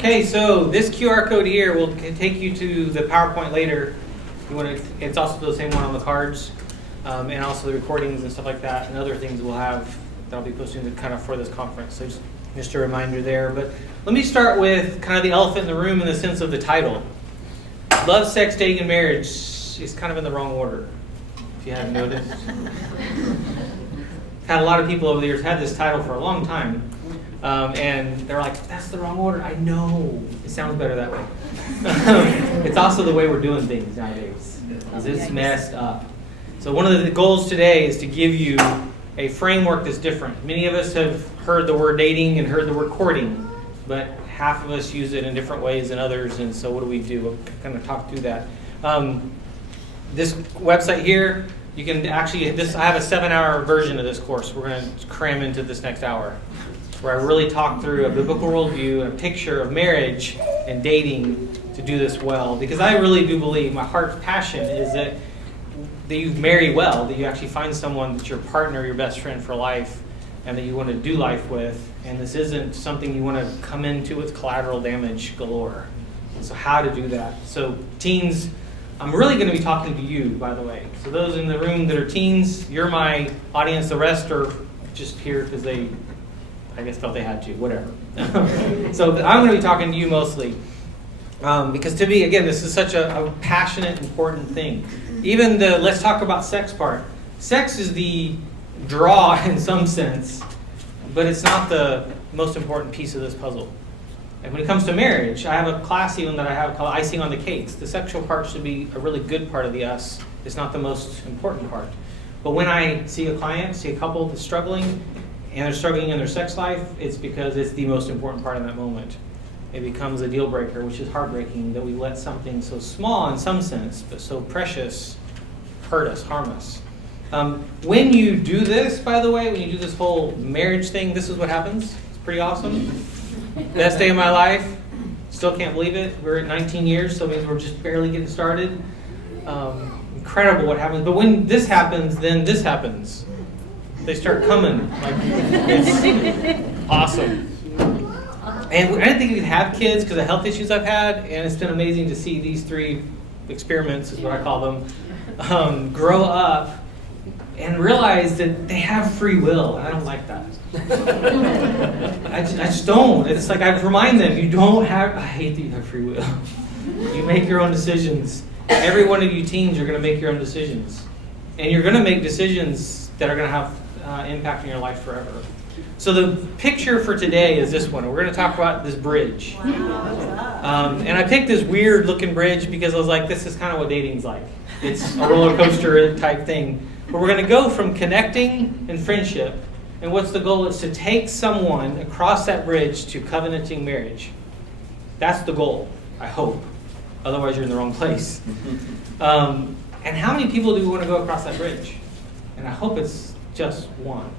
Okay, so this QR code here will take you to the PowerPoint later. It's also the same one on the cards, and also the recordings and stuff like that, and other things we'll have that I'll be posting kind of for this conference. So just a reminder there. But let me start with kind of the elephant in the room in the sense of the title. Love, Sex, Dating, and Marriage is kind of in the wrong order, if you haven't noticed. Had a lot of people over the years had this title for a long time. And they're like, that's the wrong order. I know. It sounds better that way. It's also the way we're doing things nowadays. It's messed up. So one of the goals today is to give you a framework that's different. Many of us have heard the word dating and heard the word courting, but half of us use it in different ways than others. And so what do? We'll kind of talk through that. This website here, you can actually, I have a 7-hour version of this course we're going to cram into this next hour, where I really talk through a biblical worldview and a picture of marriage and dating to do this well. Because I really do believe, my heart's passion is that you marry well, that you actually find someone that's your partner, your best friend for life, and that you want to do life with. And this isn't something you want to come into with collateral damage galore. And so how to do that. So teens, I'm really going to be talking to you, by the way. So those in the room that are teens, you're my audience. The rest are just here because they, I guess, felt they had to, whatever. So I'm going to be talking to you mostly. Because to me, again, this is such a passionate, important thing. Even the let's talk about sex part. Sex is the draw in some sense, but it's not the most important piece of this puzzle. And when it comes to marriage, I have a class even that I have called icing on the cakes. The sexual part should be a really good part of the us. It's not the most important part. But when I see a client, see a couple that's struggling, and they're struggling in their sex life, it's because it's the most important part in that moment. It becomes a deal breaker, which is heartbreaking that we let something so small in some sense, but so precious, hurt us, harm us. When you do this, by the way, when you do this whole marriage thing, this is what happens. It's pretty awesome. Best day of my life. Still can't believe it. We're at 19 years, so it means we're just barely getting started. Incredible what happens. But when this happens, then this happens. They start coming. Like, it's awesome. And I didn't think we could have kids because of health issues I've had, and it's been amazing to see these 3 experiments, is what I call them, grow up and realize that they have free will, and I don't like that. I just don't. It's like I remind them, you don't have, I hate that you have free will. You make your own decisions. Every one of you teens are going to make your own decisions. And you're going to make decisions that are going to have impact on your life forever. So the picture for today is this one. We're going to talk about this bridge. Wow. And I picked this weird looking bridge because I was like, this is kind of what dating's like. It's a roller coaster type thing. But we're going to go from connecting and friendship. And what's the goal? Is to take someone across that bridge to covenanting marriage. That's the goal, I hope. Otherwise, you're in the wrong place. And how many people do we want to go across that bridge? And I hope it's just one.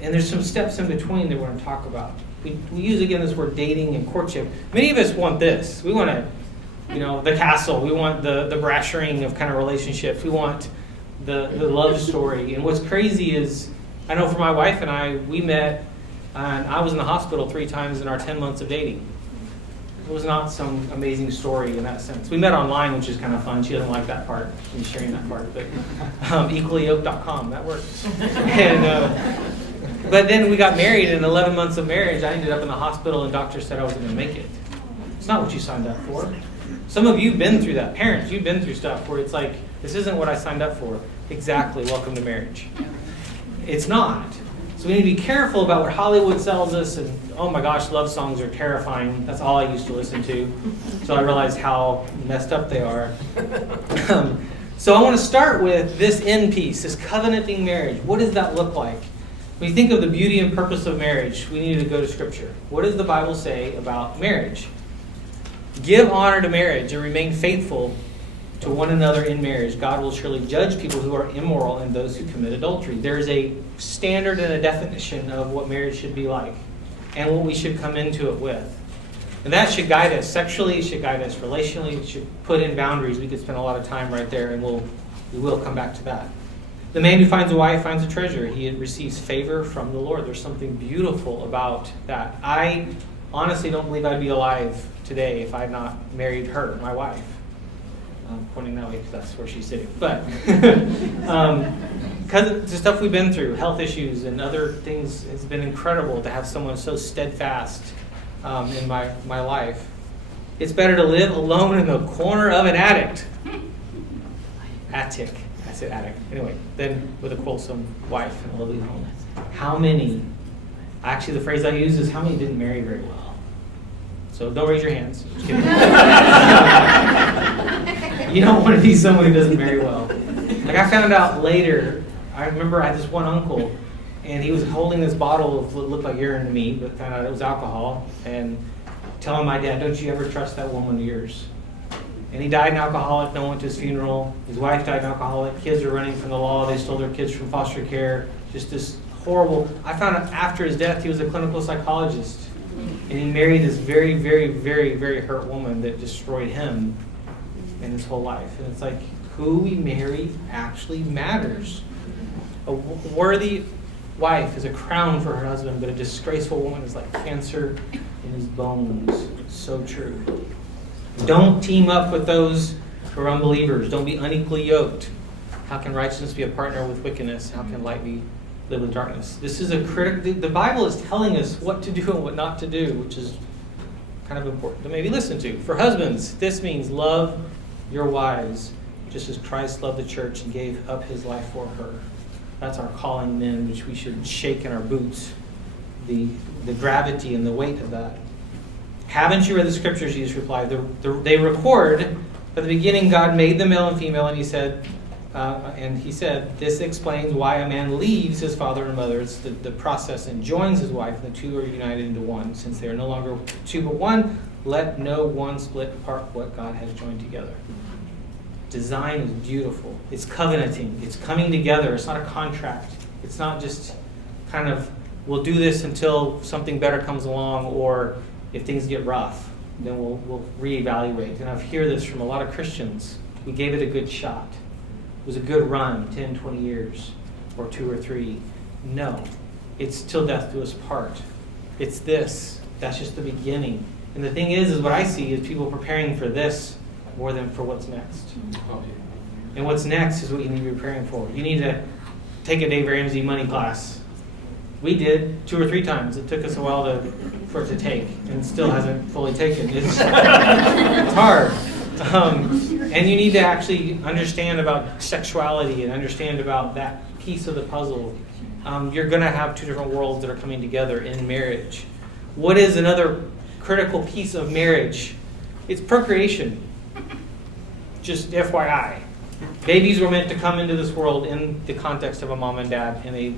And there's some steps in between that we're going to talk about. We use, again, this word dating and courtship. Many of us want this. We want the castle. We want the brass ring of kind of relationships. We want the love story. And what's crazy is, I know for my wife and I, we met, and I was in the hospital 3 times in our 10 months of dating. It was not some amazing story in that sense. We met online, which is kind of fun. She doesn't like that part, me sharing that part. But equallyyoked.com, that works. But then we got married, and 11 months of marriage, I ended up in the hospital, and doctors said I wasn't going to make it. It's not what you signed up for. Some of you have been through that. Parents, you've been through stuff where it's like, this isn't what I signed up for. Exactly, welcome to marriage. It's not. So we need to be careful about what Hollywood sells us, and oh my gosh, love songs are terrifying. That's all I used to listen to. So I realized how messed up they are. So I want to start with this end piece, this covenanting marriage. What does that look like? When you think of the beauty and purpose of marriage, we need to go to Scripture. What does the Bible say about marriage? Give honor to marriage and remain faithful to one another in marriage. God will surely judge people who are immoral and those who commit adultery. There's a standard and a definition of what marriage should be like and what we should come into it with. And that should guide us sexually, it should guide us relationally, it should put in boundaries. We could spend a lot of time right there, and we will come back to that. The man who finds a wife finds a treasure. He receives favor from the Lord. There's something beautiful about that. I honestly don't believe I'd be alive today if I had not married her, my wife. I'm pointing that way because that's where she's sitting. But because of the stuff we've been through, health issues and other things, it's been incredible to have someone so steadfast in my life. It's better to live alone in the corner of an attic. Attic. I said attic. Anyway, than with a quarrelsome wife and a lovely home. How many, actually the phrase I use is how many didn't marry very well? So don't raise your hands. Just kidding. You don't want to be someone who doesn't marry well. Like I found out later, I remember I had this one uncle, and he was holding this bottle of what looked like urine to me, but found out it was alcohol, and telling my dad, don't you ever trust that woman of yours. And he died an alcoholic, no one went to his funeral. His wife died an alcoholic, kids were running from the law, they stole their kids from foster care. Just this horrible, I found out after his death he was a clinical psychologist. And he married this very, very, very, very hurt woman that destroyed him in his whole life. And it's like, who we marry actually matters. A worthy wife is a crown for her husband, but a disgraceful woman is like cancer in his bones. So true. Don't team up with those who are unbelievers. Don't be unequally yoked. How can righteousness be a partner with wickedness? How can light live with darkness? This is a critical. The Bible is telling us what to do and what not to do, which is kind of important to maybe listen to. For husbands, this means love your wives just as Christ loved the church and gave up his life for her. That's our calling, men, which we should shake in our boots. The gravity and the weight of that. Haven't you read the scriptures? Jesus replied. They record at the beginning God made them male and female, and he said, this explains why a man leaves his father and mother. It's the process, and joins his wife, and the two are united into one. Since they are no longer two but one, let no one split apart what God has joined together. Design is beautiful. It's covenanting. It's coming together. It's not a contract. It's not just kind of, we'll do this until something better comes along, or if things get rough, then we'll reevaluate. And I hear this from a lot of Christians. We gave it a good shot. It was a good run, 10, 20 years, or 2 or 3. No, it's till death do us part. It's this. That's just the beginning. And the thing is what I see is people preparing for this more than for what's next. And what's next is what you need to be preparing for. You need to take a Dave Ramsey money class. We did 2 or 3 times. It took us a while for it to take, and still hasn't fully taken. It's hard. And you need to actually understand about sexuality and understand about that piece of the puzzle. You're going to have 2 different worlds that are coming together in marriage. What is another critical piece of marriage? It's procreation. Just FYI. Babies were meant to come into this world in the context of a mom and dad in a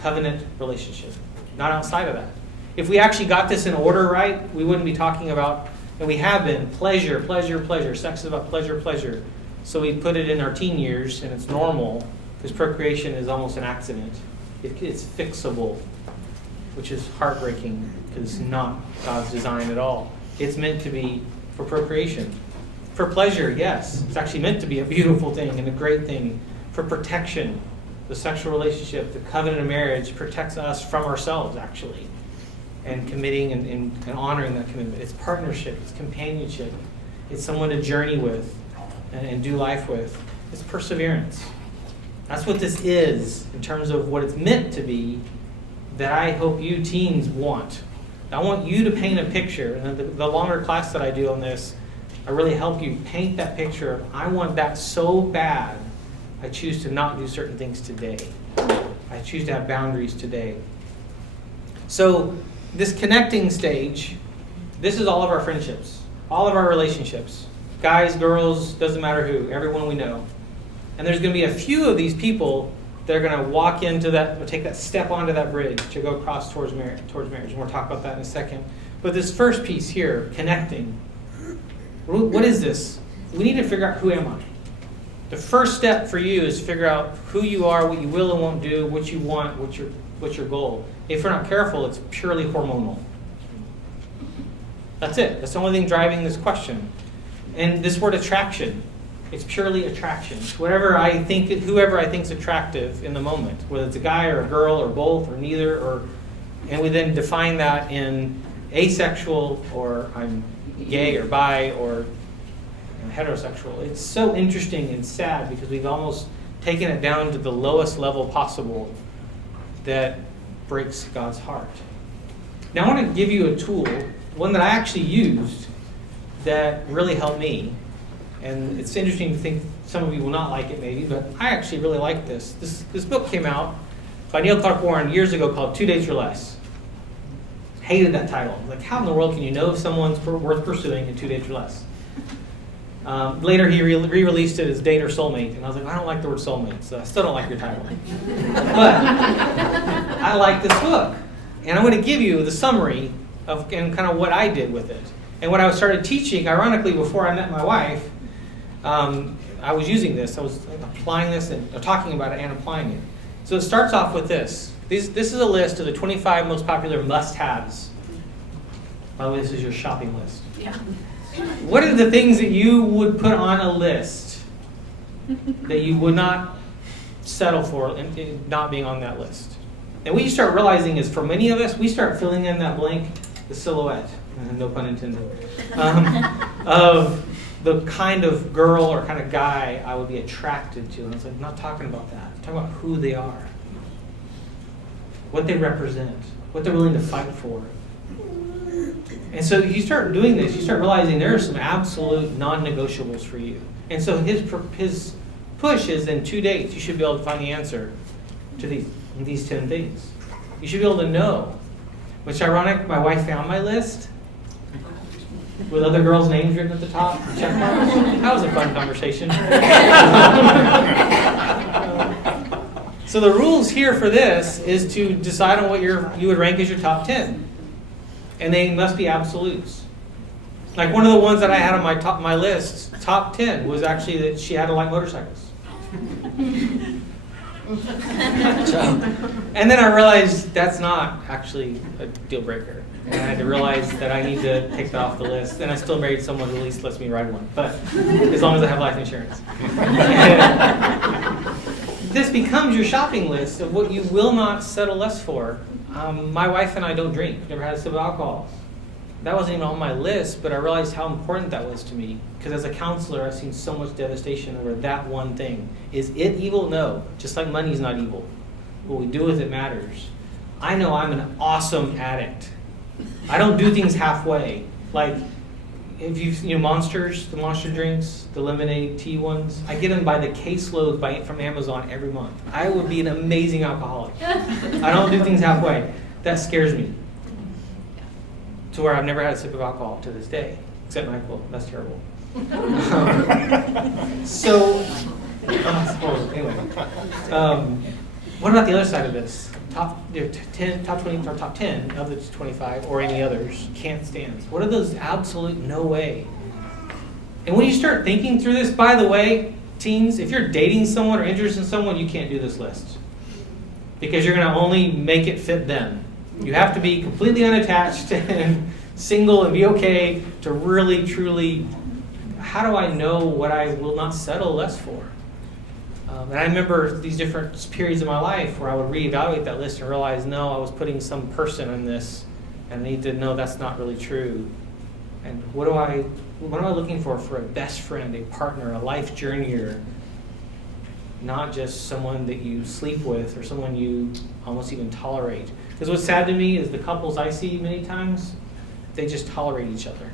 covenant relationship, not outside of that. If we actually got this in order right, we wouldn't be talking about, and we have been, pleasure, pleasure, pleasure. Sex is about pleasure, pleasure. So we put it in our teen years, and it's normal, because procreation is almost an accident. It's fixable, which is heartbreaking, because it's not God's design at all. It's meant to be for procreation. For pleasure, yes. It's actually meant to be a beautiful thing and a great thing. For protection, the sexual relationship, the covenant of marriage protects us from ourselves, actually. And committing and honoring that commitment. It's partnership, it's companionship. It's someone to journey with and do life with. It's perseverance. That's what this is in terms of what it's meant to be, that I hope you teens want. I want you to paint a picture. And the longer class that I do on this, I really help you paint that picture of, I want that so bad, I choose to not do certain things today. I choose to have boundaries today. So this connecting stage, this is all of our friendships, all of our relationships. Guys, girls, doesn't matter who, everyone we know. And there's going to be a few of these people that are going to walk into that, or take that step onto that bridge to go across towards marriage. And we'll talk about that in a second. But this first piece here, connecting. What is this? We need to figure out, who am I? The first step for you is figure out who you are, what you will and won't do, what you want, what's your goal. If we're not careful, it's purely hormonal. That's it. That's the only thing driving this question. And this word attraction, it's purely attraction. Whoever I think is attractive in the moment, whether it's a guy or a girl or both or neither, and we then define that in asexual, or I'm gay or bi, or heterosexual. It's so interesting and sad because we've almost taken it down to the lowest level possible that breaks God's heart. Now I want to give you a tool, one that I actually used that really helped me. And it's interesting to think some of you will not like it maybe, but I actually really like this. This book came out by Neil Clark Warren years ago called 2 Dates or Less. Hated that title. Like, how in the world can you know if someone's worth pursuing in 2 dates or less? Later he re-released it as Date or Soulmate, and I was like, I don't like the word soulmate, so I still don't like your title. But I like this book. And I'm going to give you the summary of and kind of what I did with it. And when I started teaching, ironically, before I met my wife, I was using this. I was applying this and talking about it and applying it. So it starts off with this. This is a list of the 25 most popular must-haves. By the way, this is your shopping list. Yeah. What are the things that you would put on a list that you would not settle for not being on that list? And what you start realizing is, for many of us, we start filling in that blank, the silhouette, no pun intended, of the kind of girl or kind of guy I would be attracted to. And I was like, I'm not talking about that. I'm talking about who they are, what they represent, what they're willing to fight for. And so you start doing this, you start realizing there are some absolute non-negotiables for you. And so his push is, in 2 dates, you should be able to find the answer to these 10 things. You should be able to know. Which, ironic, my wife found my list with other girls' names written at the top. Check marks. That was a fun conversation. So the rules here for this is to decide on what you would rank as your top 10. And they must be absolutes. Like, one of the ones that I had on my list, top 10, was actually that she had to like motorcycles. And then I realized that's not actually a deal breaker. And I had to realize that I need to take that off the list. And I still married someone who at least lets me ride one, but as long as I have life insurance. This becomes your shopping list of what you will not settle less for. My wife and I don't drink, never had a sip of alcohol. That wasn't even on my list, but I realized how important that was to me. Because as a counselor, I've seen so much devastation over that one thing. Is it evil? No. Just like money's not evil. What we do with it matters. I know I'm an awesome addict. I don't do things halfway. Like, if you Monsters, the Monster drinks, the lemonade tea ones, I get them by the caseload from Amazon every month. I would be an amazing alcoholic. I don't do things halfway. That scares me. To where I've never had a sip of alcohol to this day, except NyQuil. That's terrible. Anyway. What about the other side of this? Top 20 or top 10 of the 25 or any others can't stand. What are those absolute no way? And when you start thinking through this, by the way, teens, if you're dating someone or interested in someone, you can't do this list. Because you're going to only make it fit them. You have to be completely unattached and single and be okay to really, truly, how do I know what I will not settle less for? And I remember these different periods of my life where I would reevaluate that list and realize, no, I was putting some person in this, and I need to know that's not really true. And what am I looking for a best friend, a partner, a life journeyer, not just someone that you sleep with or someone you almost even tolerate. Because what's sad to me is the couples I see many times, they just tolerate each other.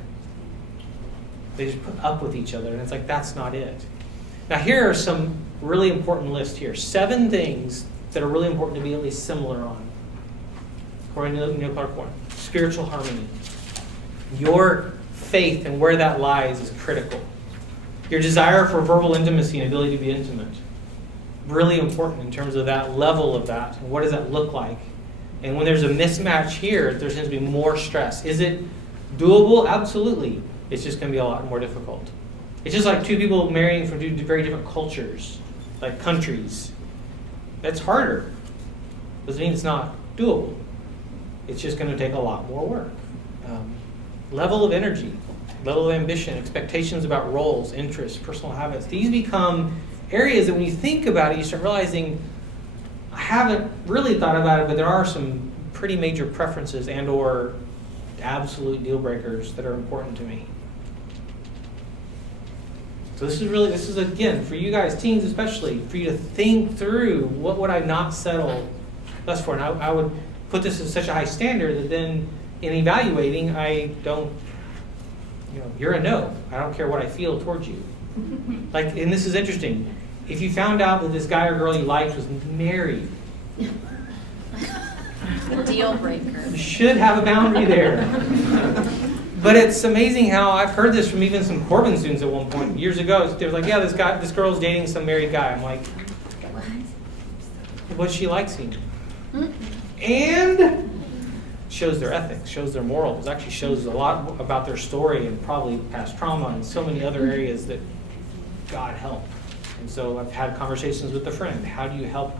They just put up with each other, and it's like, that's not it. Now, here are some really important lists here. 7 things that are really important to be at least similar on, according to Neil Clark Warren. Spiritual harmony. Your faith and where that lies is critical. Your desire for verbal intimacy and ability to be intimate. Really important in terms of that level of that. And what does that look like? And when there's a mismatch here, there tends to be more stress. Is it doable? Absolutely. It's just going to be a lot more difficult. It's just like 2 people marrying from 2 very different cultures, like countries. That's harder. Doesn't mean it's not doable. It's just going to take a lot more work. Level of energy, level of ambition, expectations about roles, interests, personal habits. These become areas that when you think about it, you start realizing, I haven't really thought about it, but there are some pretty major preferences and or absolute deal breakers that are important to me. So this is again, for you guys, teens especially, for you to think through, what would I not settle thus for? And I would put this as such a high standard that then in evaluating, I don't, you're a no. I don't care what I feel towards you. Like, and this is interesting. If you found out that this guy or girl you liked was married, a deal breaker. You should have a boundary there. But it's amazing how I've heard this from even some Corbin students at one point years ago. They were like, yeah, this girl's dating some married guy. I'm like, but she likes him. And shows their ethics, shows their morals, actually shows a lot about their story and probably past trauma and so many other areas that God help. And so I've had conversations with a friend. How do you help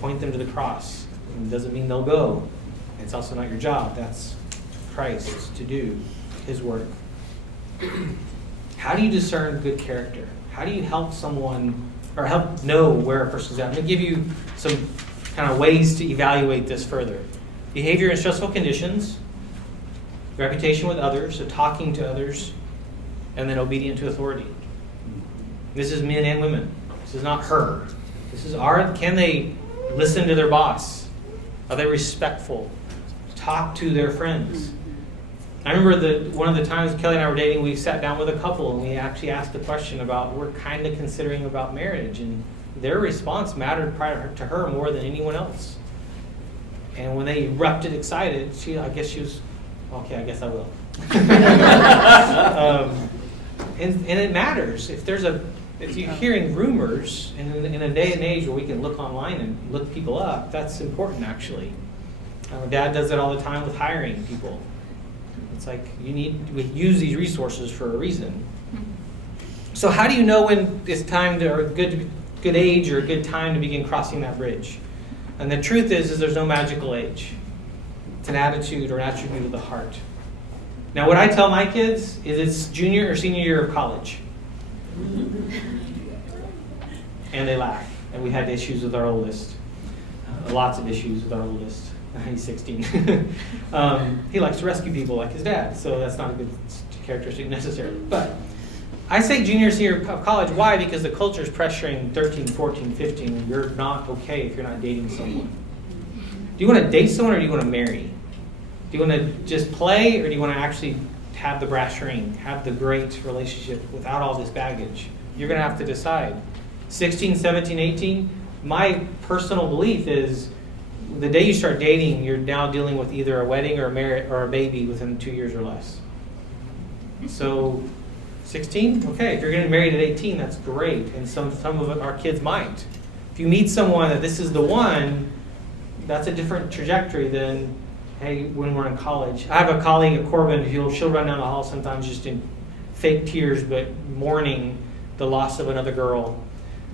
point them to the cross? It doesn't mean they'll go. It's also not your job. That's Christ to do his work. How do you discern good character? How do you help someone or help know where a person's at? I'm going to give you some kind of ways to evaluate this further. Behavior in stressful conditions, reputation with others, so talking to others, and then obedient to authority. This is men and women. This is not her. This is can they listen to their boss? Are they respectful? Talk to their friends. I remember one of the times Kelly and I were dating, we sat down with a couple and we actually asked the question about, we're kind of considering about marriage, and their response mattered to her more than anyone else. And when they erupted excited, I guess she was, okay, I guess I will. And it matters. If you're hearing rumors, and in a day and age where we can look online and look people up, that's important actually. My dad does it all the time with hiring people. It's like we use these resources for a reason. So how do you know when it's time or a good age or a good time to begin crossing that bridge? And the truth is there's no magical age. It's an attitude or an attribute of the heart. Now what I tell my kids is it's junior or senior year of college. And they laugh. And we had issues with our oldest. Lots of issues with our oldest. He's 16. He likes to rescue people like his dad, so that's not a good characteristic necessarily. But I say junior, senior of college. Why? Because the culture is pressuring 13, 14, 15, and you're not okay if you're not dating someone. Do you want to date someone or do you want to marry? Do you want to just play or do you want to actually have the brass ring, have the great relationship without all this baggage? You're going to have to decide. 16, 17, 18, my personal belief is the day you start dating, you're now dealing with either a wedding or a baby within 2 years or less. So 16, okay, if you're getting married at 18, that's great. And some of our kids might. If you meet someone that this is the one, that's a different trajectory than, hey, when we're in college. I have a colleague at Corbin, she'll run down the hall sometimes just in fake tears, but mourning the loss of another girl.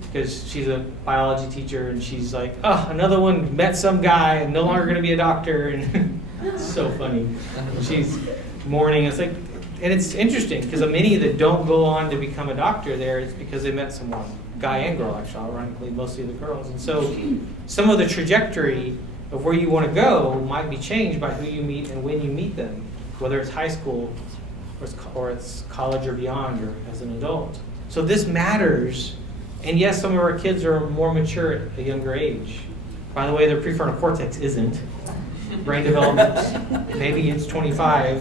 Because she's a biology teacher and she's like, oh, another one met some guy and no longer going to be a doctor. And it's so funny. She's mourning. It's like, and it's interesting because many that don't go on to become a doctor there, it's because they met someone, guy and girl actually, ironically, mostly the girls. And so some of the trajectory of where you want to go might be changed by who you meet and when you meet them, whether it's high school or it's college or beyond or as an adult. So this matters. And yes, some of our kids are more mature at a younger age. By the way, their prefrontal cortex isn't. Brain development, maybe it's 25.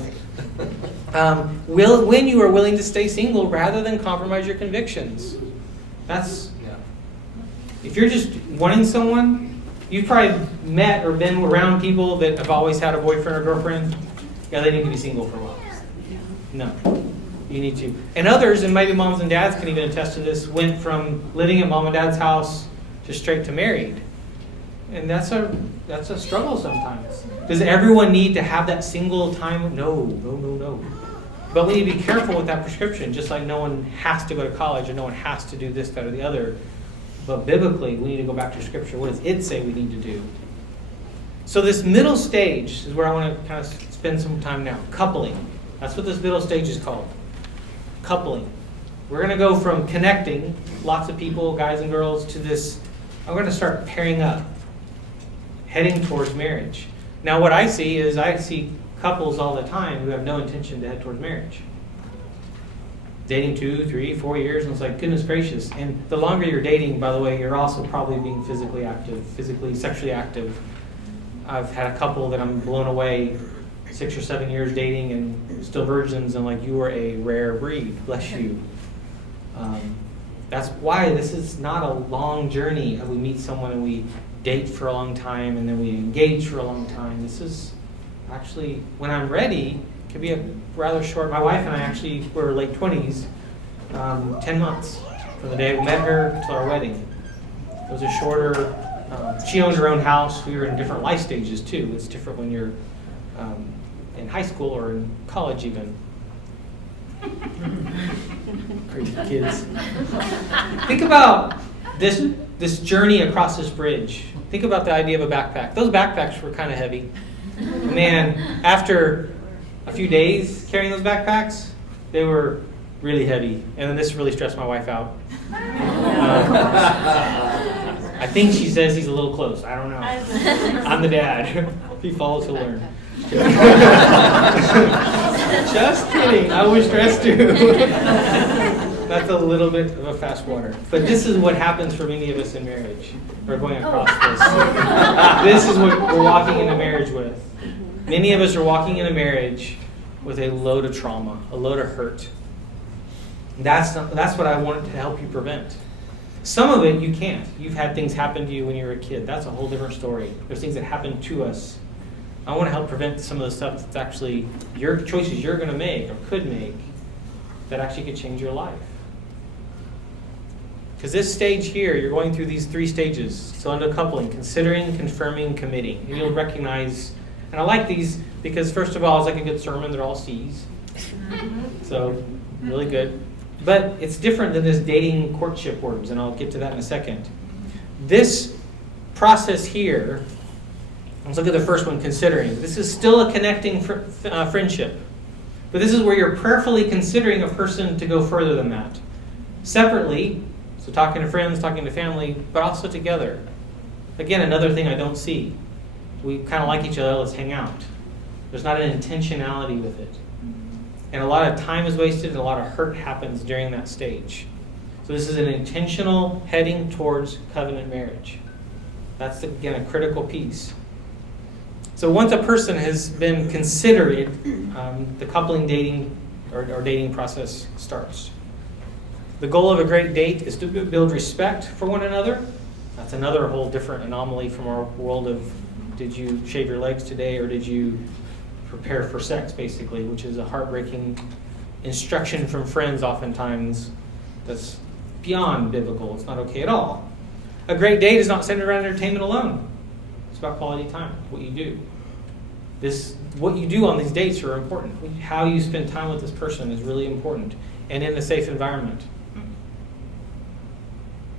When you are willing to stay single rather than compromise your convictions. If you're just wanting someone, you've probably met or been around people that have always had a boyfriend or girlfriend. Yeah, they need to be single for a while. No. You need to. And others, and maybe moms and dads can even attest to this, went from living at mom and dad's house to straight to married. And that's a struggle sometimes. Does everyone need to have that single time? No. But we need to be careful with that prescription, just like no one has to go to college or no one has to do this, that, or the other. But biblically, we need to go back to Scripture. What does it say we need to do? So this middle stage is where I want to kind of spend some time now. Coupling. That's what this middle stage is called. Coupling. We're going to go from connecting, lots of people, guys and girls, to this, I'm going to start pairing up, heading towards marriage. Now what I see couples all the time who have no intention to head towards marriage. Dating 2, 3, 4 years, and it's like, goodness gracious. And the longer you're dating, by the way, you're also probably being physically active, sexually active. I've had a couple that I'm blown away, 6 or 7 years dating and still virgins, and like, you are a rare breed. Bless you. That's why this is not a long journey. We meet someone and we date for a long time and then we engage for a long time. This is actually, when I'm ready, can be a rather short. My wife and I actually were late 20s, 10 months from the day we met her till our wedding. It was a shorter, she owned her own house. We were in different life stages too. It's different when you're in high school or in college even. Crazy kids. Think about this journey across this bridge. Think about the idea of a backpack. Those backpacks were kind of heavy. Man, after a few days carrying those backpacks, they were really heavy. And then this really stressed my wife out. I think she says he's a little close. I don't know. I'm the dad. If he follows, he'll learn. Just kidding. I was stressed too. That's a little bit of a fast water. But this is what happens for many of us in marriage. We're going across this. This is what we're walking into marriage with. Many of us are walking into marriage with a load of trauma, a load of hurt. That's what I wanted to help you prevent. Some of it you can't. You've had things happen to you when you were a kid. That's a whole different story. There's things that happen to us. I want to help prevent some of the stuff that's actually your choices you're going to make or could make that actually could change your life. Because this stage here, you're going through these 3 stages. So under coupling, considering, confirming, committing. And you'll recognize, and I like these because first of all, it's like a good sermon. They're all C's. So really good. But it's different than this dating courtship words, and I'll get to that in a second. This process here, let's look at the first one, considering. This is still a connecting friendship. But this is where you're prayerfully considering a person to go further than that. Separately, so talking to friends, talking to family, but also together. Again, another thing I don't see. We kind of like each other, let's hang out. There's not an intentionality with it. And a lot of time is wasted and a lot of hurt happens during that stage. So this is an intentional heading towards covenant marriage. That's, again, a critical piece. So once a person has been considered, the coupling dating or dating process starts. The goal of a great date is to build respect for one another. That's another whole different anomaly from our world of, did you shave your legs today or did you prepare for sex, basically, which is a heartbreaking instruction from friends oftentimes that's beyond biblical. It's not okay at all. A great date is not centered around entertainment alone. It's about quality time, what you do. What you do on these dates are important. How you spend time with this person is really important, and in a safe environment.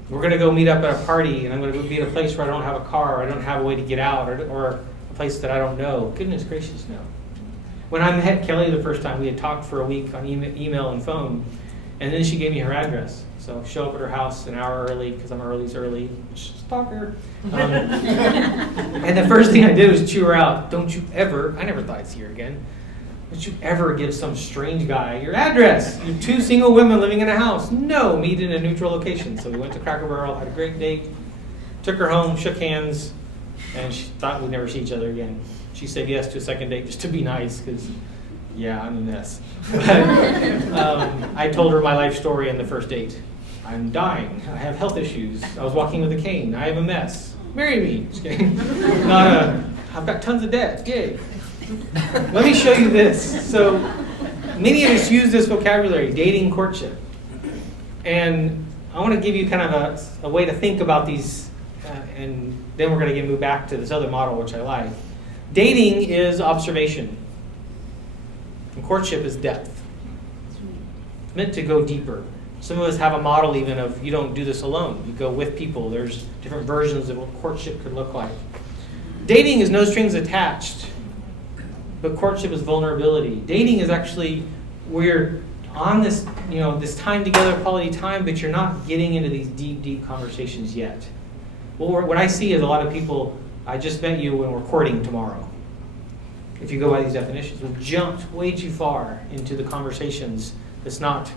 We're going to go meet up at a party, and I'm going to go be at a place where I don't have a car, or I don't have a way to get out, or a place that I don't know. Goodness gracious, no. When I met Kelly the first time, we had talked for a week on email and phone, and then she gave me her address. So show up at her house an hour early, because I'm early. Stalker. And the first thing I did was chew her out. Don't you ever, I never thought I'd see her again, don't you ever give some strange guy your address. You're 2 single women living in a house. No, meet in a neutral location. So we went to Cracker Barrel, had a great date, took her home, shook hands, and she thought we'd never see each other again. She said yes to a second date just to be nice, because, yeah, I'm a mess. But, I told her my life story in the first date. I'm dying. I have health issues. I was walking with a cane. I have a mess. Marry me. Just kidding. I've got tons of debt. Yay. Let me show you this. So many of us use this vocabulary, dating, courtship. And I want to give you kind of a way to think about these, and then we're going to move back to this other model, which I like. Dating is observation. And courtship is depth. It's meant to go deeper. Some of us have a model even of you don't do this alone. You go with people. There's different versions of what courtship could look like. Dating is no strings attached, but courtship is vulnerability. Dating is actually where you're on this, this time together, quality time, but you're not getting into these deep, deep conversations yet. Well, what I see is a lot of people, I just met you and we're courting tomorrow. if you go by these definitions. We've jumped way too far into the conversations that's not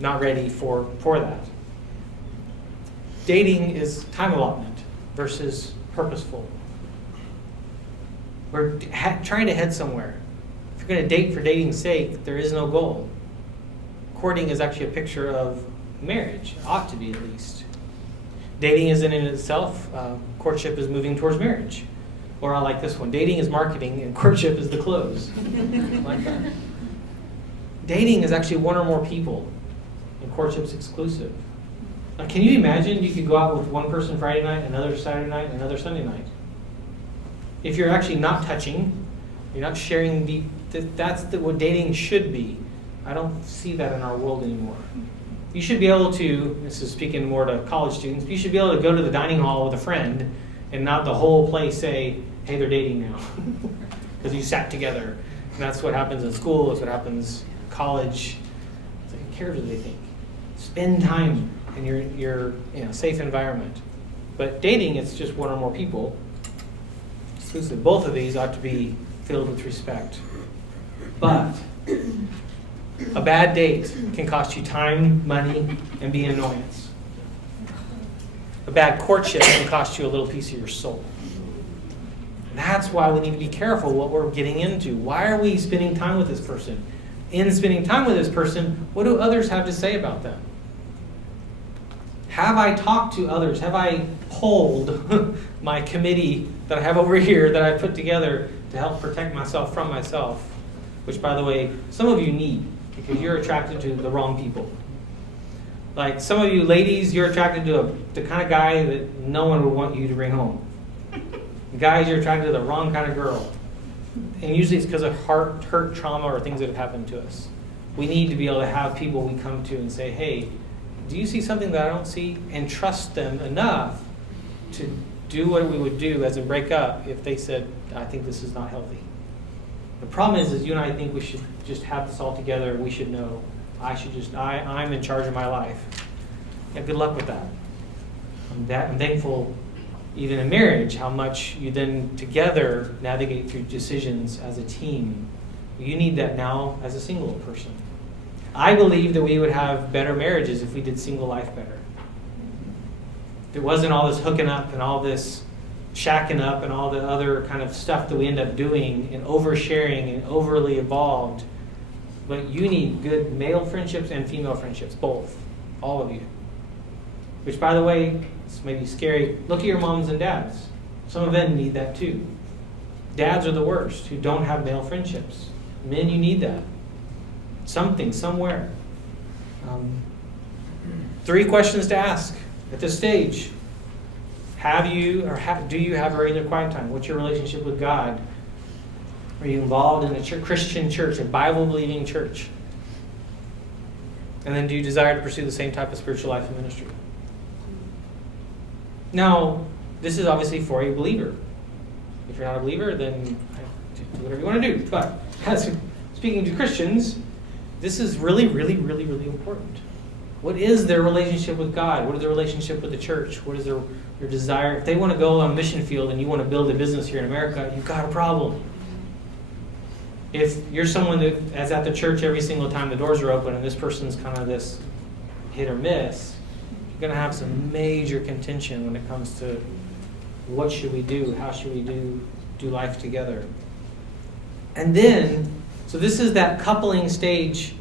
ready for that. Dating is time allotment versus purposeful. We're trying to head somewhere. If you're going to date for dating's sake, there is no goal. Courting is actually a picture of marriage. It ought to be, at least. Dating isn't in itself. Courtship is moving towards marriage. Or I like this one. Dating is marketing and courtship is the close. Like that. Dating is actually one or more people, and courtship's exclusive. Now, can you imagine you could go out with one person Friday night, another Saturday night, and another Sunday night? If you're actually not touching, you're not sharing deep, that's what dating should be. I don't see that in our world anymore. You should be able to, this is speaking more to college students, you should be able to go to the dining hall with a friend and not the whole place say, hey, they're dating now. Because you sat together. And that's what happens in school, that's what happens in college. It's like, who cares what they think? Spend time in your safe environment. But dating, it's just one or more people. Exclusive. Both of these ought to be filled with respect. But a bad date can cost you time, money, and be an annoyance. A bad courtship can cost you a little piece of your soul. That's why we need to be careful what we're getting into. Why are we spending time with this person? In spending time with this person, what do others have to say about them? Have I talked to others? Have I polled my committee that I have over here that I put together to help protect myself from myself? Which, by the way, some of you need, because you're attracted to the wrong people. Like some of you ladies, you're attracted to the kind of guy that no one would want you to bring home. Guys, you're attracted to the wrong kind of girl. And usually it's because of hurt, trauma, or things that have happened to us. We need to be able to have people we come to and say, hey, do you see something that I don't see? And trust them enough to do what we would do as a breakup if they said, I think this is not healthy. The problem is you and I think we should just have this all together. We should know. I'm in charge of my life. Yeah, good luck with that. I'm thankful, even in marriage, how much you then together navigate through decisions as a team. You need that now as a single person. I believe that we would have better marriages if we did single life better. If it wasn't all this hooking up and all this shacking up and all the other kind of stuff that we end up doing and oversharing and overly involved. But you need good male friendships and female friendships, both, all of you. Which, by the way, this may be scary. Look at your moms and dads. Some of them need that too. Dads are the worst who don't have male friendships. Men, you need that. Something, somewhere. 3 questions to ask at this stage. Do you have a regular quiet time? What's your relationship with God? Are you involved in a Christian church, a Bible-believing church? And then do you desire to pursue the same type of spiritual life and ministry? Now, this is obviously for a believer. If you're not a believer, then do whatever you want to do. But speaking to Christians, this is really, really, really, really important. What is their relationship with God? What is their relationship with the church? What is their desire? If they want to go on a mission field and you want to build a business here in America, you've got a problem. If you're someone that is at the church every single time the doors are open and this person's kind of this hit or miss, you're going to have some major contention when it comes to what should we do? How should we do life together? And then, so this is that coupling stage,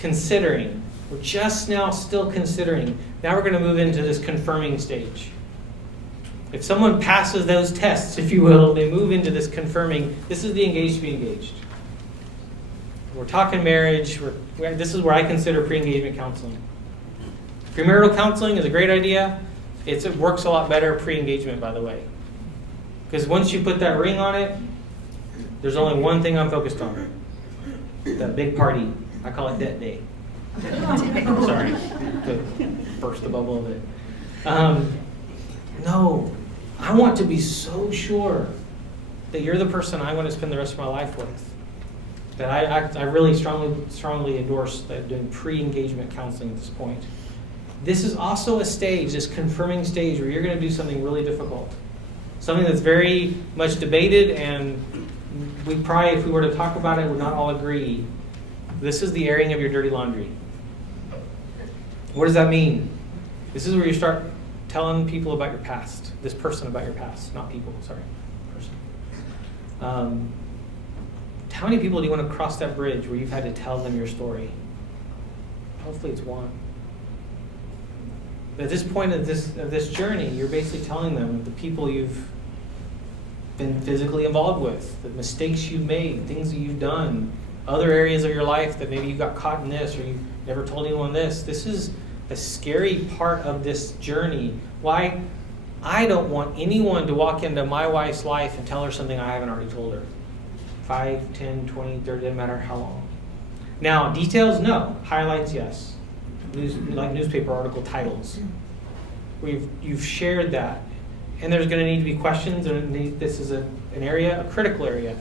considering. We're just now still considering. Now we're going to move into this confirming stage. If someone passes those tests, if you will, they move into this confirming. This is the engaged to be engaged. We're talking marriage. This is where I consider pre-engagement counseling. Premarital counseling is a great idea. It works a lot better pre-engagement, by the way. Because once you put that ring on it, there's only one thing I'm focused on. That big party. I call it debt day. Sorry to burst the bubble of it. No, I want to be so sure that you're the person I want to spend the rest of my life with. That I really strongly endorse that doing pre-engagement counseling at this point. This is also a stage, this confirming stage, where you're going to do something really difficult. Something that's very much debated and we probably, if we were to talk about it, would not all agree. This is the airing of your dirty laundry. What does that mean? This is where you start telling people about your past. This person about your past, not people, sorry, person. How many people do you want to cross that bridge where you've had to tell them your story? Hopefully it's one. At this point of this journey, you're basically telling them the people you've been physically involved with, the mistakes you've made, things that you've done, other areas of your life that maybe you got caught in this or you never told anyone this. This is a scary part of this journey. Why? I don't want anyone to walk into my wife's life and tell her something I haven't already told her. 5, 10, 20, 30, doesn't matter how long. Now, details, no. Highlights, yes. Like newspaper article titles. You've shared that. And there's going to need to be questions, and this is an area, a critical area.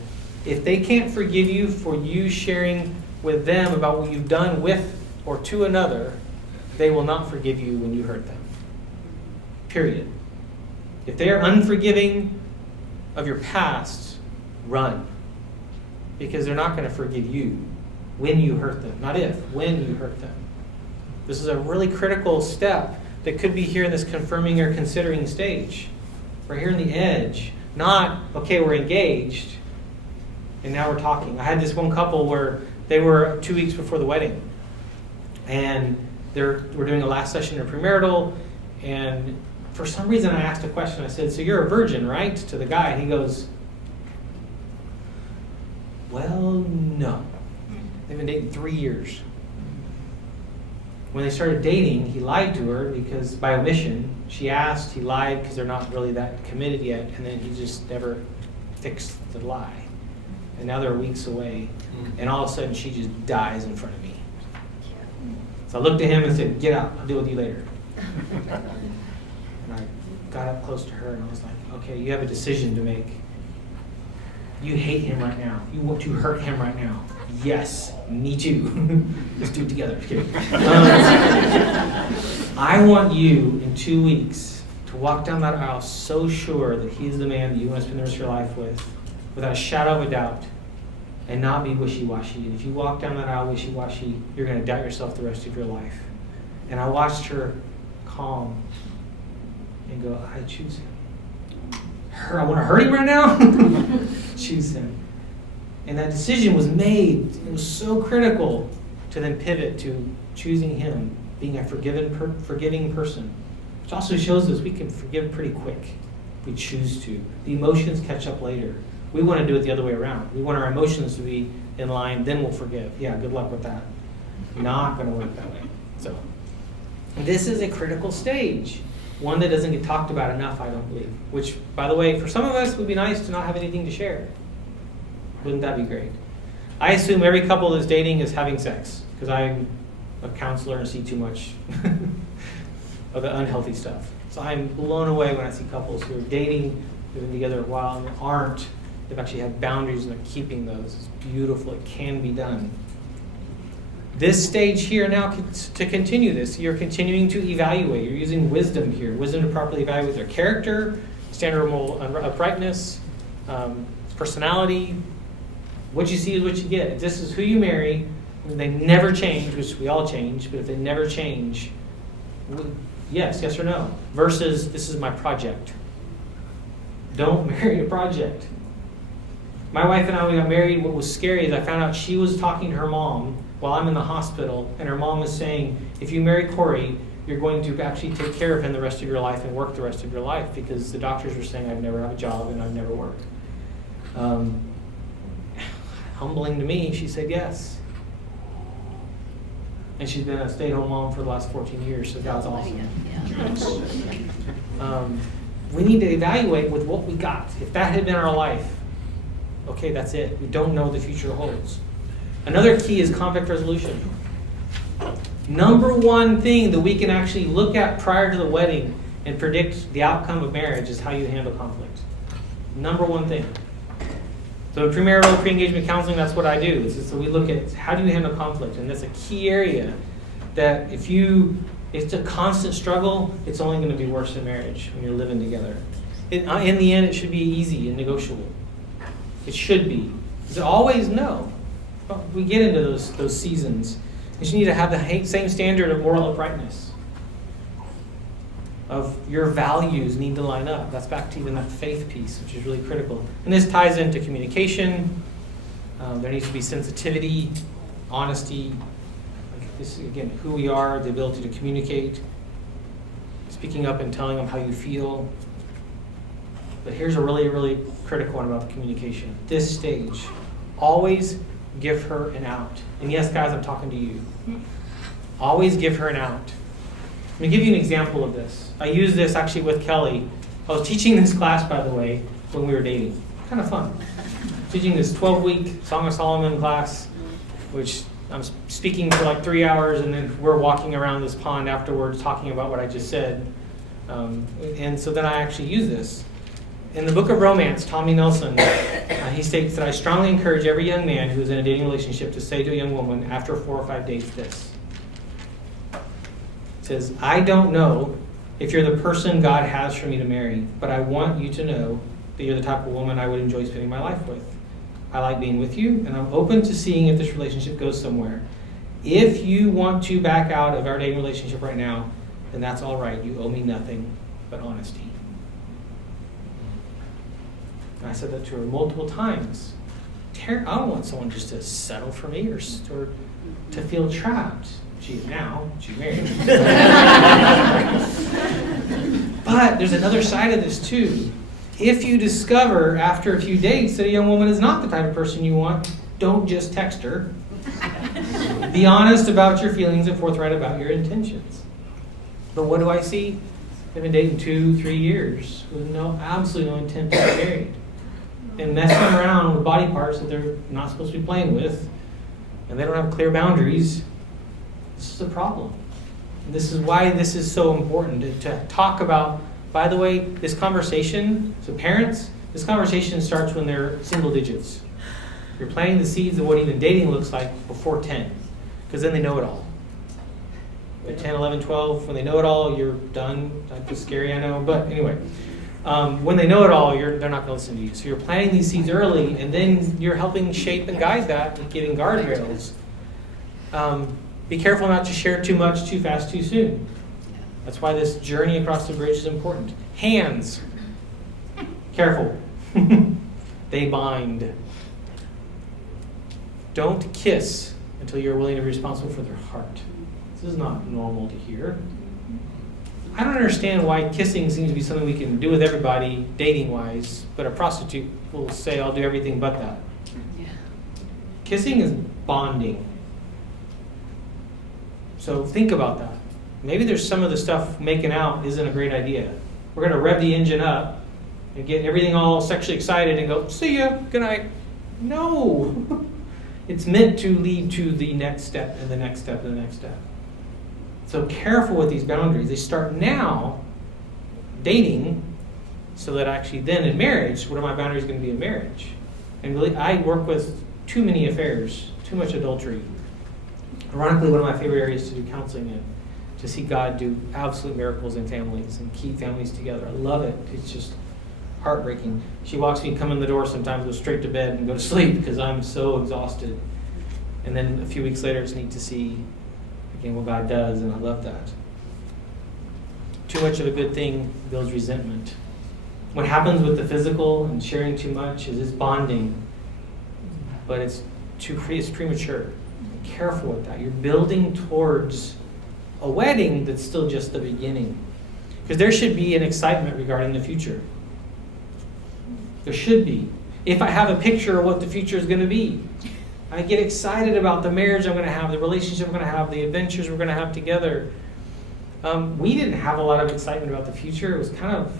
If they can't forgive you for you sharing with them about what you've done with or to another, they will not forgive you when you hurt them. Period. If they are unforgiving of your past, run. Because they're not going to forgive you when you hurt them. Not if, when you hurt them. This is a really critical step that could be here in this confirming or considering stage. We're here on the edge. Not, okay, we're engaged, and now we're talking. I had this one couple where they were 2 weeks before the wedding. And we're doing a last session in Premarital, and for some reason I asked a question. I said, so you're a virgin, right? To the guy. And he goes, well, no. They've been dating 3 years. When they started dating, he lied to her because by omission. She asked, he lied because they're not really that committed yet, and then he just never fixed the lie. And now they're weeks away, and all of a sudden she just dies in front of me. So I looked at him and said, get out, I'll deal with you later. And I got up close to her and I was like, okay, you have a decision to make. You hate him right now. You want to hurt him right now. Yes, me too. Let's do it together. Just kidding. I want you in 2 weeks to walk down that aisle so sure that he's the man that you want to spend the rest of your life with, without a shadow of a doubt, and not be wishy-washy. And if you walk down that aisle wishy-washy, you're going to doubt yourself the rest of your life. And I watched her calm and go, I choose him. I want to hurt him right now? Choose him. And that decision was made. It was so critical to then pivot to choosing him, being a forgiving person. Which also shows us we can forgive pretty quick if we choose to. The emotions catch up later. We want to do it the other way around. We want our emotions to be in line, then we'll forgive. Yeah, good luck with that. Not going to work that way. So, this is a critical stage. One that doesn't get talked about enough, I don't believe. Which, by the way, for some of us, would be nice to not have anything to share. Wouldn't that be great? I assume every couple that's dating is having sex, because I'm a counselor and see too much of the unhealthy stuff. So I'm blown away when I see couples who are dating, they've been together a while, and aren't. They've actually had boundaries and they're keeping those. It's beautiful. It can be done. This stage here now, to continue this, you're continuing to evaluate. You're using wisdom here. Wisdom to properly evaluate their character, standard of moral uprightness, personality. What you see is what you get. If this is who you marry, and they never change, which we all change, but if they never change, yes or no. Versus, this is my project. Don't marry a project. My wife and I, we got married. What was scary is I found out she was talking to her mom while I'm in the hospital, and her mom was saying, if you marry Corey, you're going to actually take care of him the rest of your life and work the rest of your life, because the doctors were saying I'd never have a job and I'd never work. Humbling to me, she said yes. And she's been a stay-at-home mom for the last 14 years, so God's awesome. We need to evaluate with what we got. If that had been our life, okay, that's it. We don't know what the future holds. Another key is conflict resolution. Number one thing that we can actually look at prior to the wedding and predict the outcome of marriage is how you handle conflict. Number one thing. So premarital, pre-engagement counseling, that's what I do. So we look at how do you handle conflict, and that's a key area that if it's a constant struggle, it's only going to be worse in marriage when you're living together. In the end, it should be easy and negotiable. It should be. Is it always? No. Well, we get into those seasons. You need to have the same standard of moral uprightness. Of your values need to line up. That's back to even that faith piece, which is really critical. And this ties into communication. There needs to be sensitivity, honesty. This is, again, who we are, the ability to communicate, speaking up and telling them how you feel. But here's a really, really critical one about the communication. This stage, always give her an out. And yes, guys, I'm talking to you. Always give her an out. Let me give you an example of this. I used this actually with Kelly. I was teaching this class, by the way, when we were dating. Kind of fun. Teaching this 12-week Song of Solomon class, which I'm speaking for like 3 hours, and then we're walking around this pond afterwards talking about what I just said. And so then I actually use this. In the book of Romance, Tommy Nelson, he states that I strongly encourage every young man who is in a dating relationship to say to a young woman after 4 or 5 dates this. It says, I don't know if you're the person God has for me to marry, but I want you to know that you're the type of woman I would enjoy spending my life with. I like being with you, and I'm open to seeing if this relationship goes somewhere. If you want to back out of our dating relationship right now, then that's all right. You owe me nothing but honesty. And I said that to her multiple times. I don't want someone just to settle for me or to feel trapped. She is now. She's married. But there's another side of this too. If you discover after a few dates that a young woman is not the type of person you want, don't just text her. Be honest about your feelings and forthright about your intentions. But what do I see? They've been dating 2-3 years with absolutely no intent to get married. And messing around with body parts that they're not supposed to be playing with, and they don't have clear boundaries. This is a problem. And this is why this is so important to talk about. By the way, this conversation, so parents, this conversation starts when they're single digits. You're planting the seeds of what even dating looks like before 10, because then they know it all. At 10, 11, 12, when they know it all, you're done. That's scary, I know, but anyway. When they know it all, they're not going to listen to you. So you're planting these seeds early, and then you're helping shape and guide that and getting guardrails. Be careful not to share too much, too fast, too soon. That's why this journey across the bridge is important. Hands. Careful. They bind. Don't kiss until you're willing to be responsible for their heart. This is not normal to hear. I don't understand why kissing seems to be something we can do with everybody, dating-wise, but a prostitute will say, I'll do everything but that. Yeah. Kissing is bonding. So think about that. Maybe there's some of the stuff making out isn't a great idea. We're going to rev the engine up and get everything all sexually excited and go, see ya, good night. No. It's meant to lead to the next step and the next step and the next step. So careful with these boundaries. They start now dating so that actually then in marriage, what are my boundaries going to be in marriage? And really, I work with too many affairs, too much adultery. Ironically, one of my favorite areas to do counseling in, to see God do absolute miracles in families and keep families together. I love it. It's just heartbreaking. She watches me come in the door sometimes, go straight to bed and go to sleep because I'm so exhausted. And then a few weeks later, it's neat to see again what God does, and I love that. Too much of a good thing builds resentment. What happens with the physical and sharing too much is it's bonding, but it's premature. Be careful with that. You're building towards a wedding that's still just the beginning. Because there should be an excitement regarding the future. There should be. If I have a picture of what the future is going to be, I get excited about the marriage I'm going to have, the relationship I'm going to have, the adventures we're going to have together. We didn't have a lot of excitement about the future. It was kind of,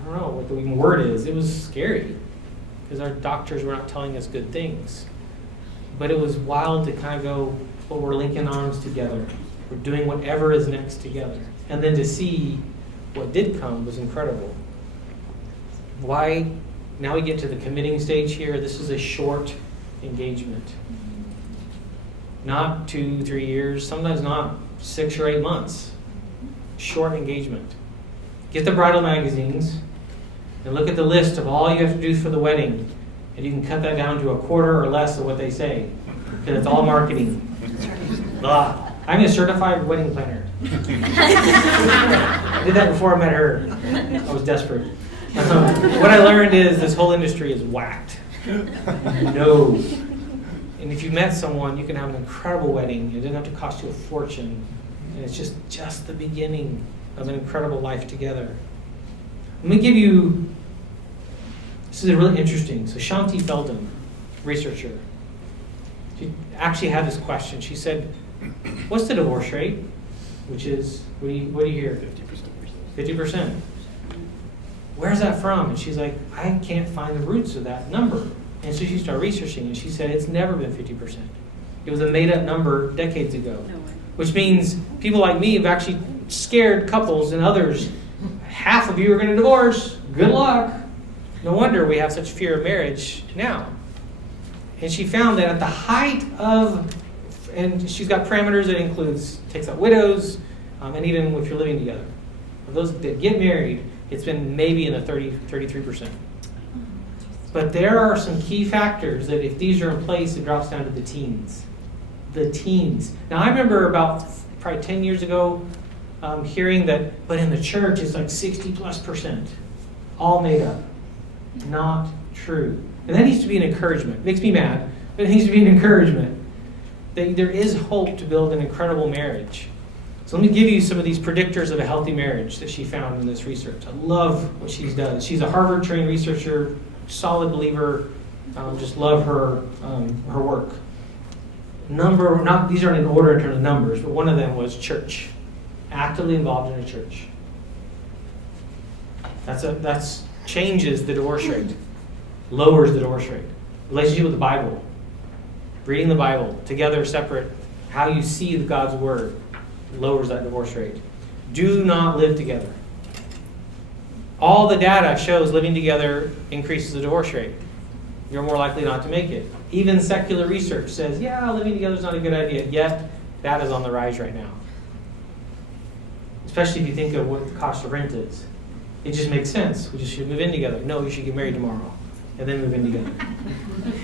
I don't know what the even word is. It was scary because our doctors were not telling us good things. But it was wild to kind of go, well, we're linking arms together. We're doing whatever is next together. And then to see what did come was incredible. Why? Now we get to the committing stage here. This is a short engagement. Not 2-3 years, sometimes not 6 or 8 months. Short engagement. Get the bridal magazines and look at the list of all you have to do for the wedding, and you can cut that down to a quarter or less of what they say, because it's all marketing. Ugh. I'm a certified wedding planner. I did that before I met her. I was desperate. What I learned is this whole industry is whacked. No. And if you met someone, you can have an incredible wedding. It doesn't have to cost you a fortune. And it's just the beginning of an incredible life together. Let me give you, this is really interesting. So Shanti Feldhahn, researcher, she actually had this question. She said, what's the divorce rate? Which is, what do you hear? 50%. 50%. Where's that from? And she's like, I can't find the roots of that number. And so she started researching, and she said it's never been 50%. It was a made-up number decades ago. No way. Which means people like me have actually scared couples and others. Half of you are going to divorce. Good luck. No wonder we have such fear of marriage now. And she found that at the height of, and she's got parameters that takes out widows, and even if you're living together. For those that get married, it's been maybe in the 33%. But there are some key factors that if these are in place, it drops down to the teens. The teens. Now, I remember about probably 10 years ago hearing that, but in the church, it's like 60+%. All made up. Not true. And that needs to be an encouragement. It makes me mad, but it needs to be an encouragement. There is hope to build an incredible marriage. So let me give you some of these predictors of a healthy marriage that she found in this research. I love what she's done. She's a Harvard-trained researcher, solid believer. Just love her work. These aren't in order in terms of numbers, but one of them was church. Actively involved in a church. That's changes the divorce rate, lowers the divorce rate. Relationship with the Bible, reading the Bible together, separate. How you see God's word lowers that divorce rate. Do not live together. All the data shows living together increases the divorce rate. You're more likely not to make it. Even secular research says, yeah, living together is not a good idea. Yet, that is on the rise right now. Especially if you think of what the cost of rent is. It just makes sense. We just should move in together. No, you should get married tomorrow. And then move in together.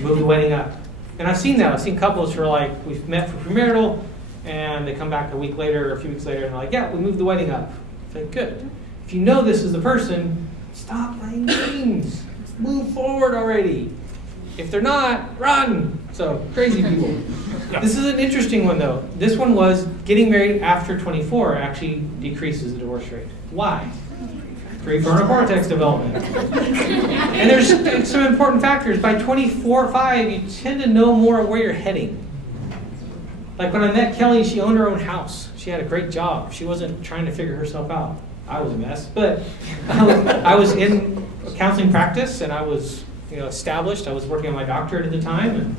Move the wedding up. And I've seen that. I've seen couples who are like, we've met for premarital, and they come back a week later or a few weeks later, and they're like, yeah, we moved the wedding up. It's like, good. If you know this is the person, stop playing games. Move forward already. If they're not, run. So, crazy people. This is an interesting one, though. This one was getting married after 24 actually decreases the divorce rate. Why? Prefrontal cortex development. And there's some important factors. By 24-5, you tend to know more of where you're heading. Like when I met Kelly, she owned her own house. She had a great job. She wasn't trying to figure herself out. I was a mess. But I was in counseling practice, and I was established. I was working on my doctorate at the time.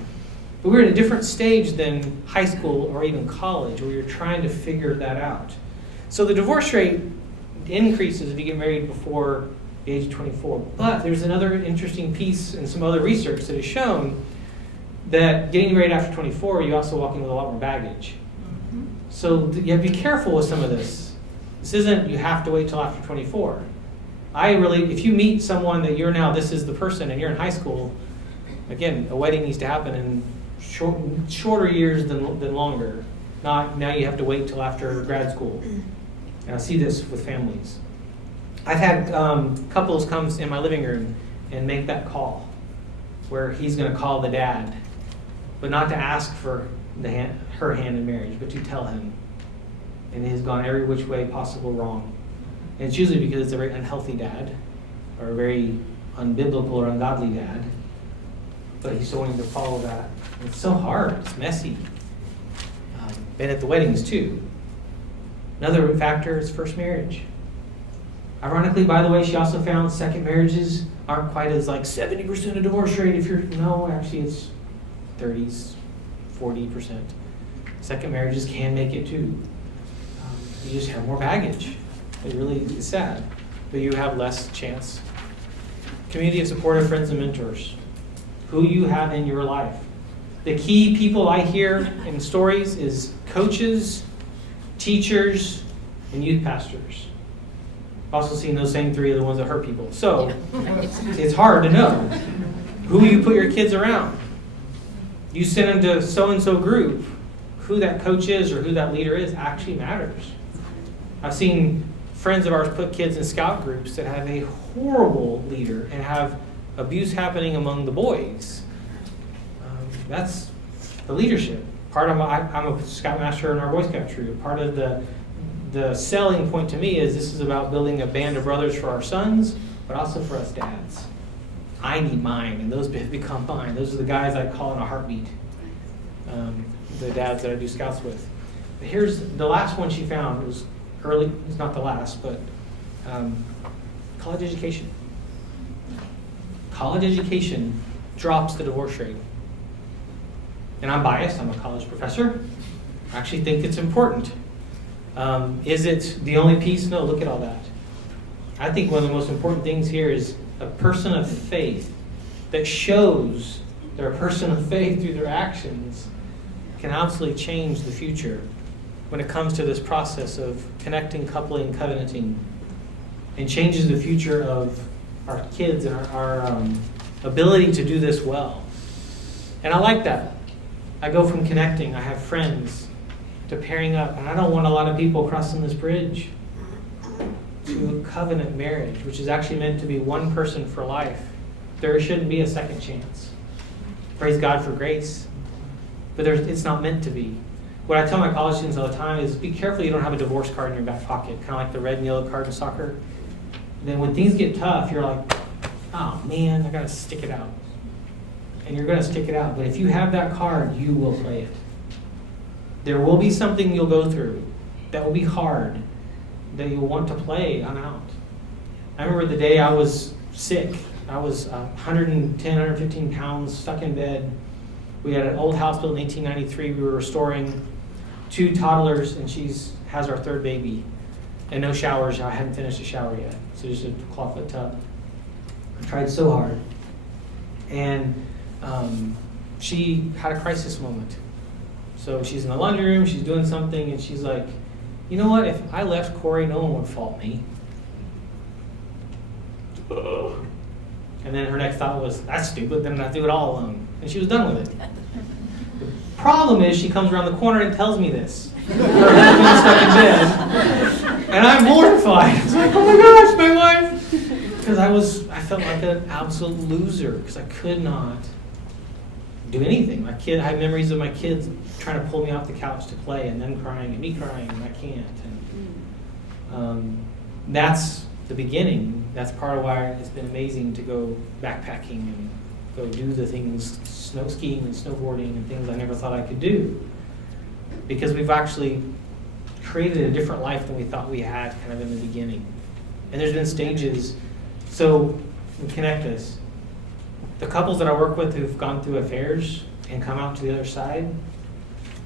But we were at a different stage than high school or even college, where you're trying to figure that out. So the divorce rate increases if you get married before the age of 24. But there's another interesting piece and some other research that has shown that getting married after 24, you also walk in with a lot more baggage. Mm-hmm. So you have to be careful with some of this. This isn't you have to wait till after 24. If you meet someone that this is the person, and you're in high school, again, a wedding needs to happen in shorter years than longer. Not now you have to wait till after grad school. And I see this with families. I've had couples come in my living room and make that call, where he's going to call the dad, but not to ask for her hand in marriage, but to tell him. And it has gone every which way possible wrong. And it's usually because it's a very unhealthy dad, or a very unbiblical or ungodly dad, but he's still wanting to follow that. And it's so hard. It's messy. And at the weddings, too. Another factor is first marriage. Ironically, by the way, she also found second marriages aren't quite as 70% of divorce rate actually it's 30s, 40%. Second marriages can make it too. You just have more baggage. It really is sad, but you have less chance. Community of supportive friends and mentors. Who you have in your life. The key people I hear in stories is coaches, teachers, and youth pastors. I've also seen those same 3 are the ones that hurt people. So it's hard to know who you put your kids around. You send them to so-and-so group. Who that coach is or who that leader is actually matters. I've seen friends of ours put kids in scout groups that have a horrible leader and have abuse happening among the boys. That's the leadership. I'm a scoutmaster in our Boy Scout troop. Part of the selling point to me is this is about building a band of brothers for our sons, but also for us dads. I need mine, and those become mine. Those are the guys I call in a heartbeat. The dads that I do scouts with. But here's the last one she found. It was early. It's not the last, but college education. College education drops the divorce rate. And I'm biased. I'm a college professor. I actually think it's important. Is it the only piece? No, look at all that. I think one of the most important things here is a person of faith that shows they're a person of faith through their actions can absolutely change the future when it comes to this process of connecting, coupling, covenanting, and changes the future of our kids and our ability to do this well. And I like that. I go from connecting, I have friends, to pairing up, and I don't want a lot of people crossing this bridge, to a covenant marriage, which is actually meant to be one person for life. There shouldn't be a second chance. Praise God for grace. But it's not meant to be. What I tell my college students all the time is be careful you don't have a divorce card in your back pocket, kind of like the red and yellow card in soccer. And then when things get tough, you're like, oh man, I got to stick it out. And you're going to stick it out. But if you have that card, you will play it. There will be something you'll go through that will be hard, that you'll want to play on out. I remember the day I was sick. I was 110, 115 pounds, stuck in bed. We had an old house built in 1893. We were restoring 2 toddlers, and she has our 3rd baby. And no showers. I hadn't finished a shower yet. So just a clawfoot tub. I tried so hard. And she had a crisis moment. So she's in the laundry room, she's doing something, and she's like, you know what, if I left Corey, no one would fault me. And then her next thought was, that's stupid, then I do it all alone. And she was done with it. The problem is she comes around the corner and tells me this. Her husband's stuck in bed. And I'm mortified. It's like, oh my gosh, my wife. Because I felt like an absolute loser because I could not do anything. I had memories of my kids trying to pull me off the couch to play and then crying and me crying and I can't. And that's the beginning. That's part of why it's been amazing to go backpacking and go do the things, snow skiing and snowboarding and things I never thought I could do. Because we've actually created a different life than we thought we had kind of in the beginning. And there's been stages. So connect us. The couples that I work with who've gone through affairs and come out to the other side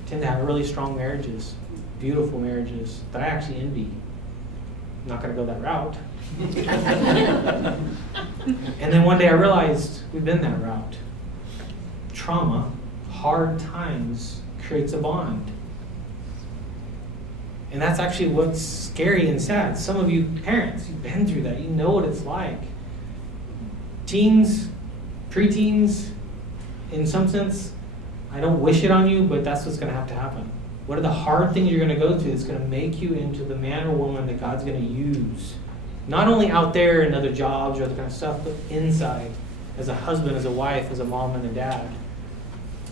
tend to have really strong marriages, beautiful marriages that I actually envy. I'm not going to go that route. And then one day I realized we've been that route. Trauma, hard times, creates a bond. And that's actually what's scary and sad. Some of you parents, you've been through that. You know what it's like. Teens, preteens, in some sense, I don't wish it on you, but that's what's going to have to happen. What are the hard things you're going to go through that's going to make you into the man or woman that God's going to use? Not only out there in other jobs or other kind of stuff, but inside, as a husband, as a wife, as a mom and a dad.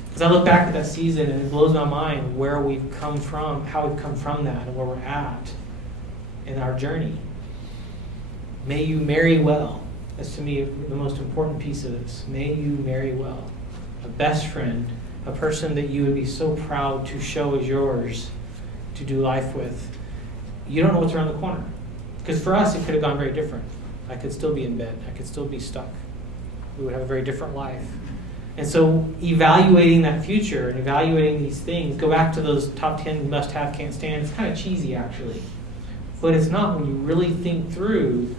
Because I look back at that season and it blows my mind where we've come from, how we've come from that, and where we're at in our journey. May you marry well. That's to me the most important piece of this. May you marry well. A best friend, a person that you would be so proud to show as yours to do life with. You don't know what's around the corner. Because for us, it could have gone very different. I could still be in bed. I could still be stuck. We would have a very different life. And so evaluating that future and evaluating these things, go back to those top 10 must-have, can't stand. It's kind of cheesy, actually. But it's not when you really think through,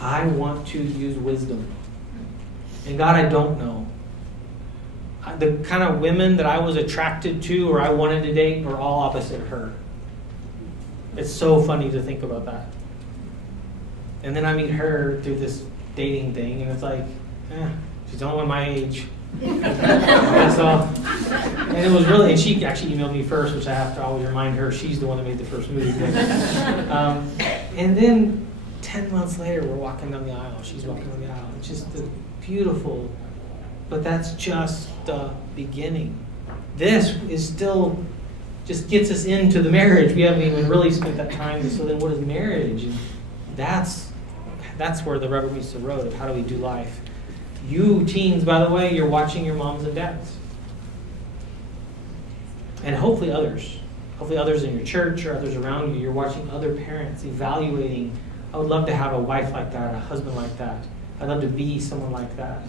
I want to use wisdom. And God, I don't know. The kind of women that I was attracted to or I wanted to date were all opposite her. It's so funny to think about that. And then I meet her through this dating thing, and it's like, she's the only one my age. That's all. And it was really, and she actually emailed me first, which I have to always remind her she's the one that made the first move. And then 10 months later, we're walking down the aisle. She's walking down the aisle. It's just beautiful, but that's just the beginning. This is still just gets us into the marriage. We haven't even really spent that time. So then what is marriage? And that's where the rubber meets the road of how do we do life. You teens, by the way, you're watching your moms and dads. And hopefully others in your church or others around you, you're watching other parents evaluating, I would love to have a wife like that, a husband like that. I'd love to be someone like that.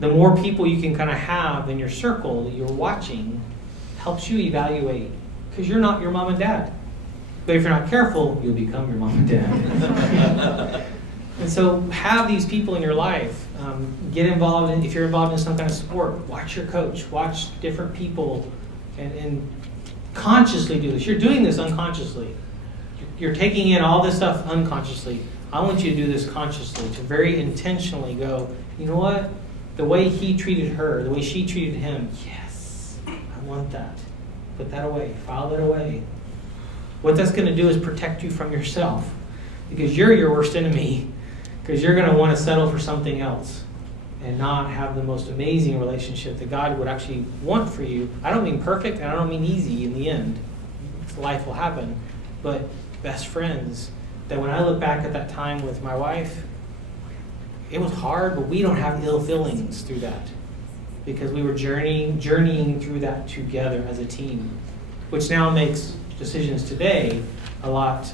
The more people you can kind of have in your circle that you're watching helps you evaluate. Because you're not your mom and dad. But if you're not careful, you'll become your mom and dad. And so have these people in your life. Get involved in, if you're involved in some kind of sport, watch your coach, watch different people, and consciously do this. You're doing this unconsciously. You're taking in all this stuff unconsciously. I want you to do this consciously, to very intentionally go, you know what? The way he treated her, the way she treated him, yes, I want that. Put that away, file it away. What that's going to do is protect you from yourself, because you're your worst enemy, because you're going to want to settle for something else and not have the most amazing relationship that God would actually want for you. I don't mean perfect, and I don't mean easy in the end. Life will happen. But best friends, that when I look back at that time with my wife, it was hard, but we don't have ill feelings through that, because we were journeying through that together as a team, which now makes decisions today a lot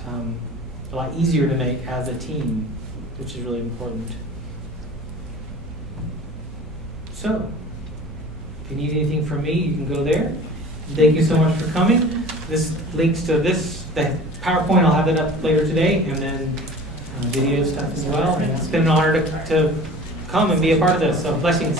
easier to make as a team, which is really important. So, if you need anything from me, you can go there. Thank you so much for coming. This links to the PowerPoint. I'll have that up later today, and then video stuff as well. And it's been an honor to come and be a part of this. So blessings.